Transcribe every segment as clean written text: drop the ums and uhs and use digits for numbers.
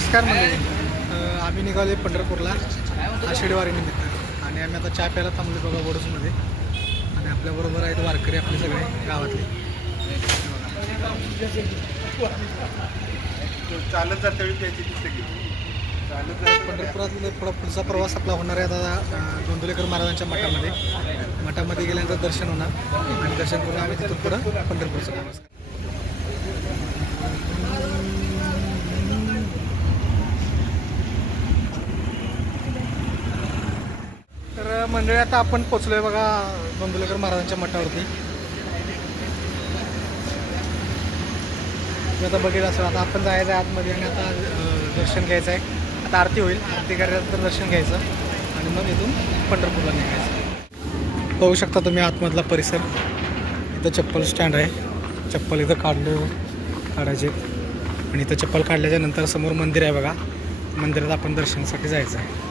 नमस्कार मंडळी, आम्ही निघाले पंढरपूरला आषाढी वारीनिमित्त आणि आम्ही आता चहा प्यायला थांबलो बघा बोडूसमध्ये. आणि आपल्याबरोबर आहेत वारकरी आपले सगळे गावातले. चालत जाते त्याची पंढरपुरातले पुढचा प्रवास आपला होणार आहे आता गोंदवलेकर महाराजांच्या मठामध्ये गेल्यानंतर दर्शन होणार आणि दर्शन करून आम्ही तिथून पुढं पंढरपूरचा प्रवास. तर मंडळी आता आपण पोचलोय बघा गोंदवलेकर महाराजांच्या मठावरती. आता बघेल असं आता आपण जायचं आहे आतमध्ये आणि आता दर्शन घ्यायचं आहे. आता आरती होईल, आरती करायचं दर्शन घ्यायचं आणि मग इथून पंढरपूरला निघायचं. बघू शकता तुम्ही आतमधला परिसर. इथं चप्पल स्टँड आहे, चप्पल इथं काढायचे आणि इथं चप्पल काढल्याच्या नंतर समोर मंदिर आहे बघा. मंदिरात आपण दर्शनासाठी जायचं आहे.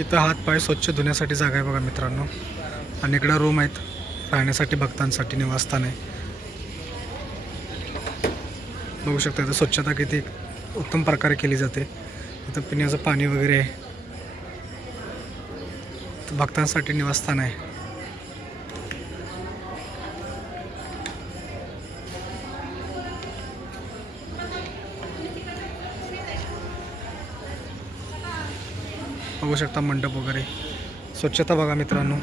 इथं हातपाय स्वच्छ धुण्यासाठी जागा आहे बघा मित्रांनो. आणि इकडं रूम आहेत राहण्यासाठी, भक्तांसाठी निवासस्थान आहे. बघू शकता इथं स्वच्छता किती उत्तम प्रकारे केली जाते. इथं पिण्याचं पाणी वगैरे आहे. भक्तांसाठी निवासस्थान आहे. बघू शकता मंडप वगैरे, स्वच्छता बघा मित्रांनो.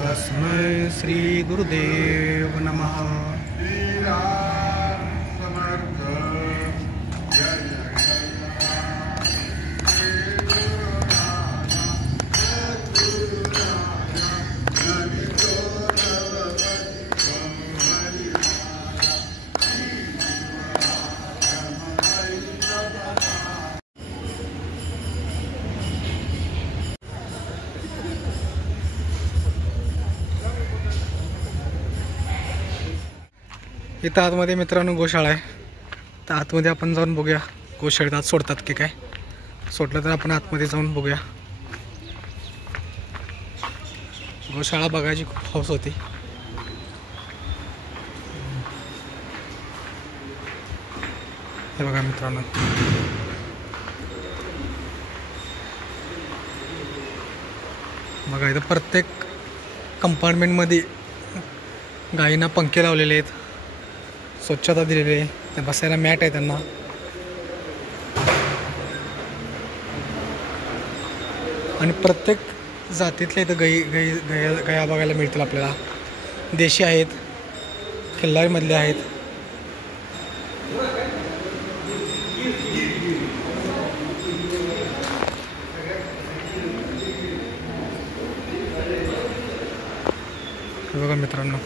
तस्मै श्री गुरुदेव नमः. इथं आतमध्ये मित्रांनो गोशाळा आहे. तर आतमध्ये आपण जाऊन बघूया गोशाळेत आत सोडतात की काय. सोडलं तर आपण आतमध्ये जाऊन बघूया. गोशाळा बघायची खूप हौस होती. हे बघा मित्रांनो, बघा इथं प्रत्येक कंपार्टमेंटमध्ये गायींना पंखे लावलेले आहेत, स्वच्छता दिलेली आहे. ते बसायला मॅट आहे त्यांना. आणि प्रत्येक जातीतल्या इथं गाया बघायला मिळतील आपल्याला. देशी आहेत, खिल्लारीमधले आहेत. बघा मित्रांनो,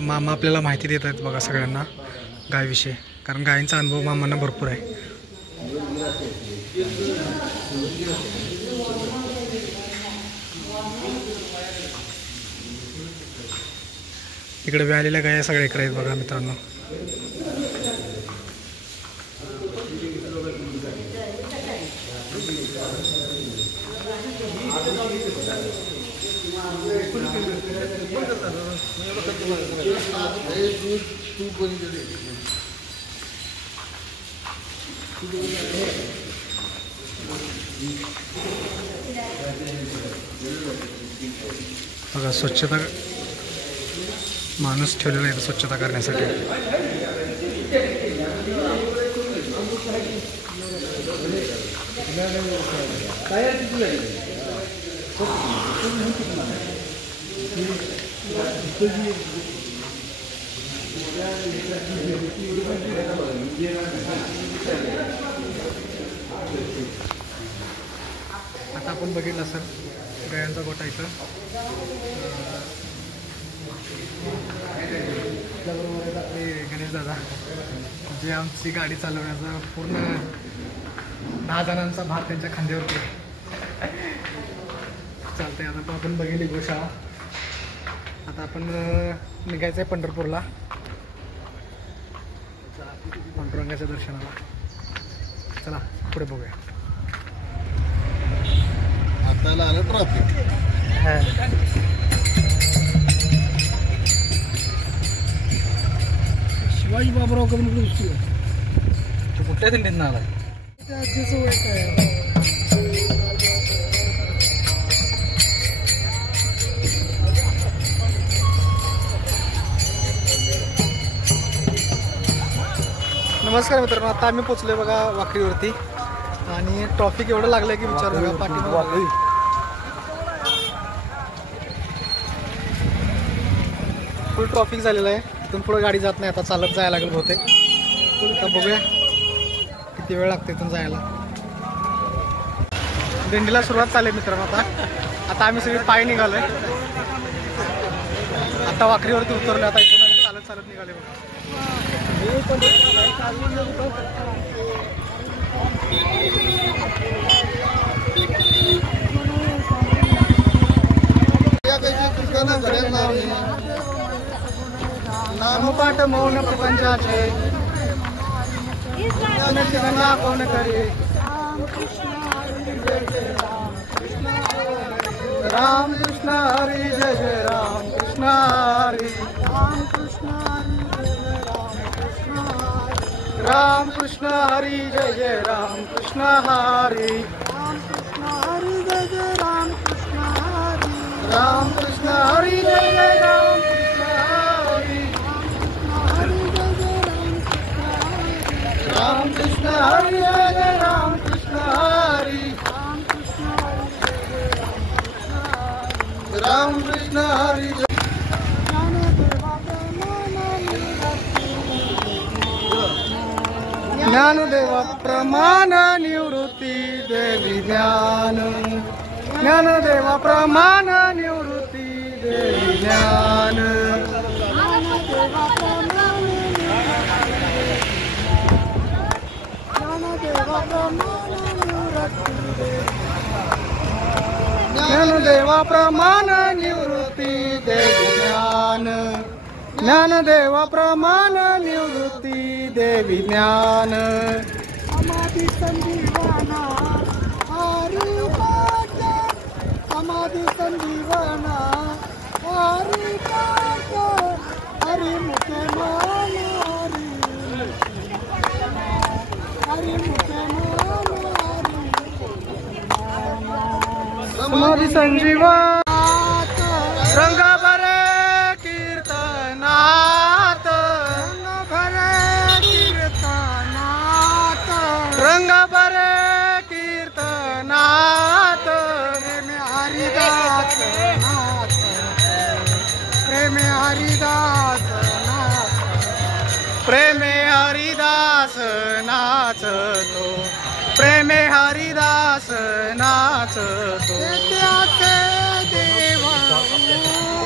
मामा आपल्याला माहिती देत आहेत बघा सगळ्यांना गायविषयी, कारण गायींचा अनुभव मामांना भरपूर आहे. इकडे व्यालेल्या गाया सगळ्या इकडे आहेत बघा मित्रांनो. बघा स्वच्छता माणूस ठेवलेला आहे स्वच्छता करण्यासाठी. आता आपण बघितलं सर गायांचा गोठा इथं. त्याबरोबर आपले गणेश दादा जे आमची गाडी चालवण्याचा पूर्ण 10 जणांचा भार त्यांच्या खांद्यावरती चालतंय. आता आपण बघितली गोशाळा. आता आपण निघायचं आहे पंढरपूरला पांडुरंगाच्या दर्शनाला. चला पुढे बघूया. आता आलं ट्रॉफिक. शिवाजी बाबूराव करून तू कुठल्या दिंडीत आलाय? आजीचं वय काय? नमस्कार मित्रांनो, आता आम्ही पोचलोय बघा वाकरीवरती आणि ट्रॉफिक एवढं लागलंय की विचार बघा. पाठीमागे फुल ट्रॉफिक झालेलं आहे. इथून पुढे गाडी जात नाही. आता चालत जायला लागेल बहुतेक. आता बघूया किती वेळ लागतो इथून जायला. दिंडीला सुरुवात चालेल मित्रांनो. आता आम्ही सगळे पायी निघालोय. आता वाकरीवरती उतरलो. आता इथून आम्ही चालत चालत निघाले बघा. नामपाठ मौन प्रपंचाचे गंगा कोण करे. राम कृष्ण हरी जय जय राम कृष्ण हरी. राम कृष्ण हरी जय जय राम कृष्ण हरी. राम कृष्ण हरी जय जय राम कृष्ण हरी. राम कृष्ण हरी जय जय राम कृष्ण हरी. राम कृष्ण हरी. ज्ञानदेवा प्रमाण निवृत्ती देवी ज्ञान. ज्ञानदेवा प्रमाण निवृत्ती देवी ज्ञान. ज्ञानदेवा प्रमाण निवृत्ती देवी ज्ञान. ज्ञानदेवा प्रमाण निवृत्ती देवी ज्ञान. समाधी संजीवना हरी पाठ. समाधी संजीवना हरी पाठ. हरी मुखे मान हरी मुखे मान. समाधी संजीवना रंग भरे कीर्तनात. रंग भरे कीर्तनात. प्रेमे हरिदास प्रेमे हरिदास नाचतो. प्रेमे हरिदास नाचतो. त्याचे देव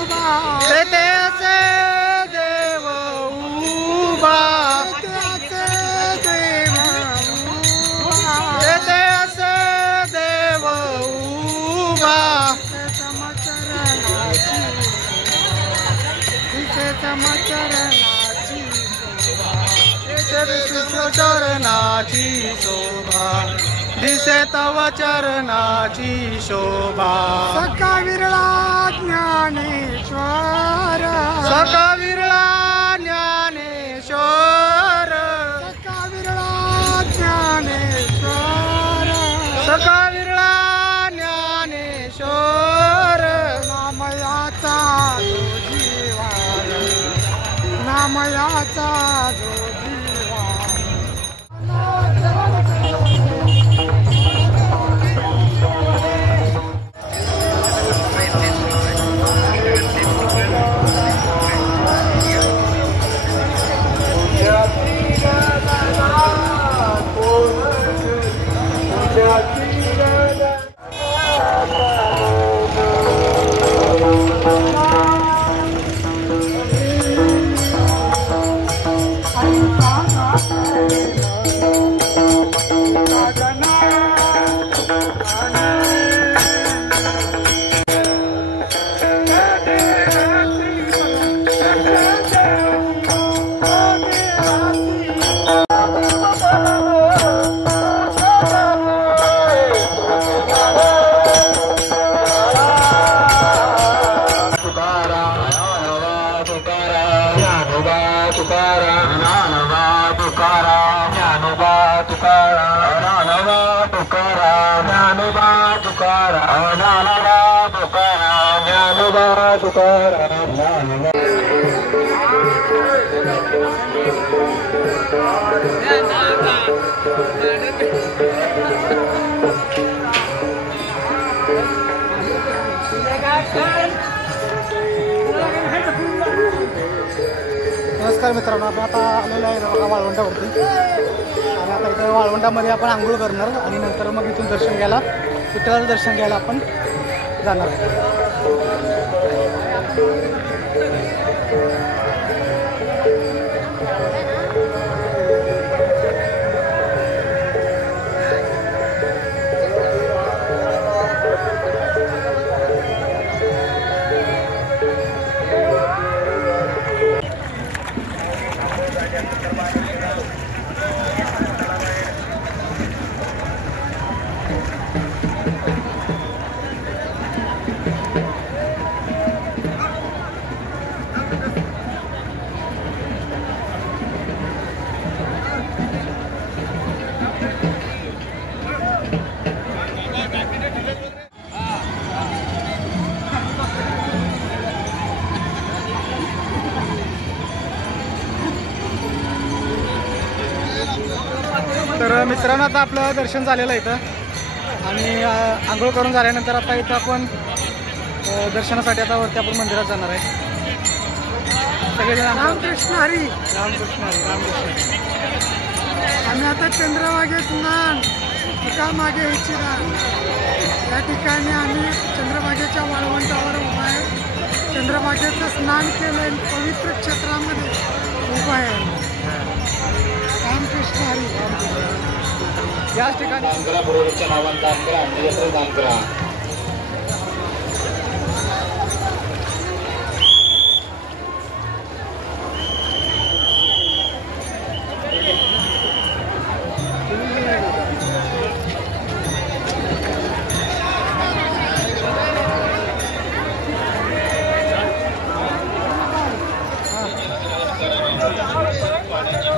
उभा. त्याचे देव उभा. चरणाची शोभा दिसे तव चरणाची शोभा. सखा विरळा ज्ञानेश्वर. सखा विरळा ज्ञानेश्वर. सखा विरळा ज्ञानेश्वर. सखा विरळा ज्ञानेश्वर. नामयाचा जो जीवार. नामयाचा जो जीवार. नमस्कार मित्रांनो, आपण आता आलेलो आहे बघा वाळवंटावरती आणि आता इथं वाळवंटामध्ये आपण आंघोळ करणार आणि नंतर मग इथून दर्शन घ्यायला, विठ्ठलाचं दर्शन घ्यायला आपण जाणार आहे. तर मित्रांनो, आता आपलं दर्शन झालेलं आहे इथं आणि आंघोळ करून झाल्यानंतर आता इथं आपण दर्शनासाठी आता वरती आपण मंदिरात जाणार आहे. सगळेजण रामकृष्ण हरी. रामकृष्ण हरी. रामकृष्ण. आम्ही आता चंद्रभागेत मागे ह्याची या ठिकाणी आम्ही चंद्रभागेच्या वाळवंटावर उभा आहे. चंद्रभागेचं स्नान केलंय, पवित्र क्षेत्रामध्ये उभा आहे. रामकृष्ण हरी. याच ठिकाणी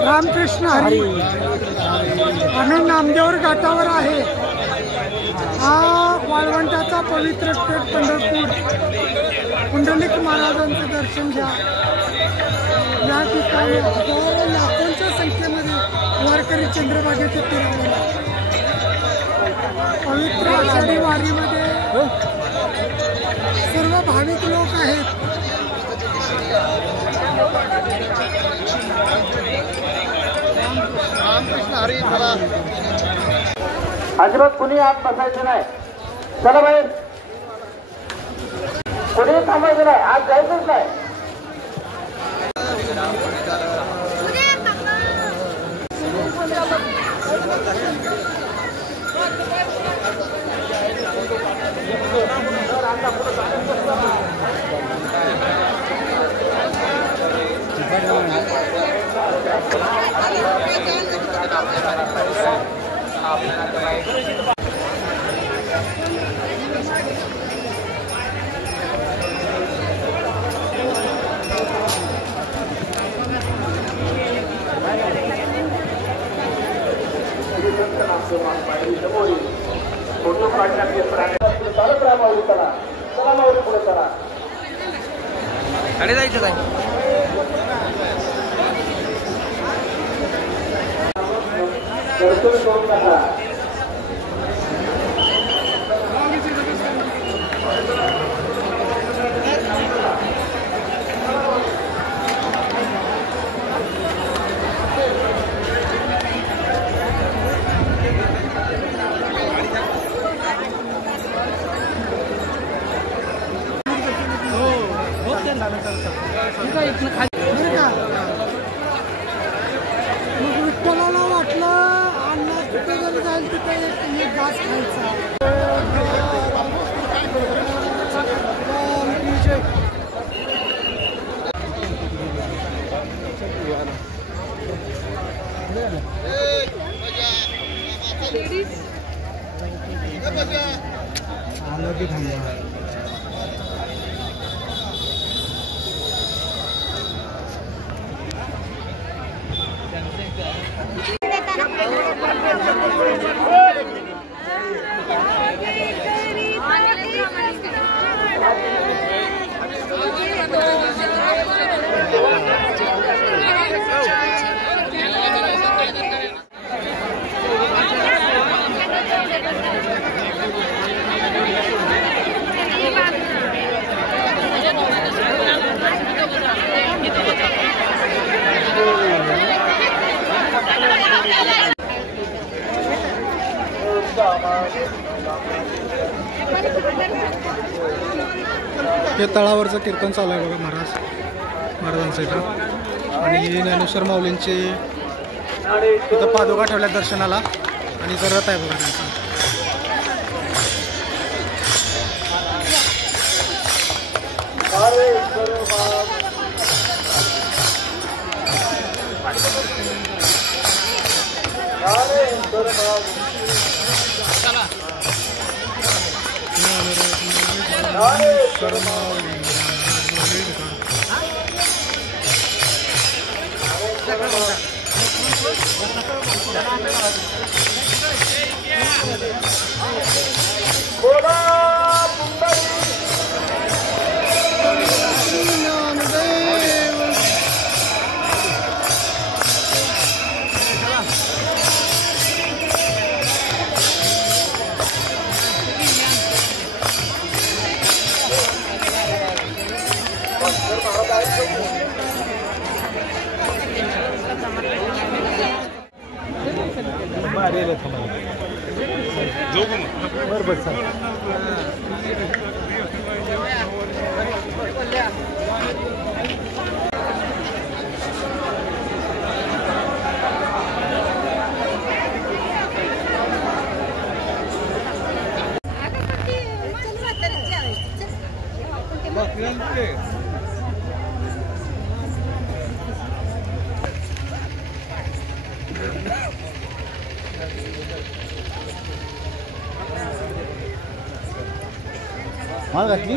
रामकृष्ण हरी. आम्ही नामदेव घाटावर आहे. हा वाळवंटाचा पवित्र पेठ पंढरपूर. पुंडलिक महाराजांचं दर्शन घ्या. या ठिकाणी लाखोंच्या संख्येमध्ये वारकरी चंद्रभागेचे फिरवले. पवित्र आषाढी वारीमध्ये सर्व भाविक लोक आहेत. रामकृष्ण हरी. चला, अजिबात कुणी आत बसायचं नाही. चला बाहेर, कुणी थांबायचं नाही, आत जायचंच नाही. फोटो काढण्यात चालत राहा. माऊली चला, चला माऊली पुढे चला. कडे जायचं काय दर्शन करून नका. विठ्ठलाला वाटलं अन्नात कुठे जर एक घास खायचा. आलं की थांबा. हे तळावरचं कीर्तन चालू आहे बघा महाराजांचं इथं. आणि ज्ञानेश्वर माऊलींचे इथं पादुका ठेवल्या दर्शनाला आणि इथं रथ आहे बघा त्यांचा. माळ घातली.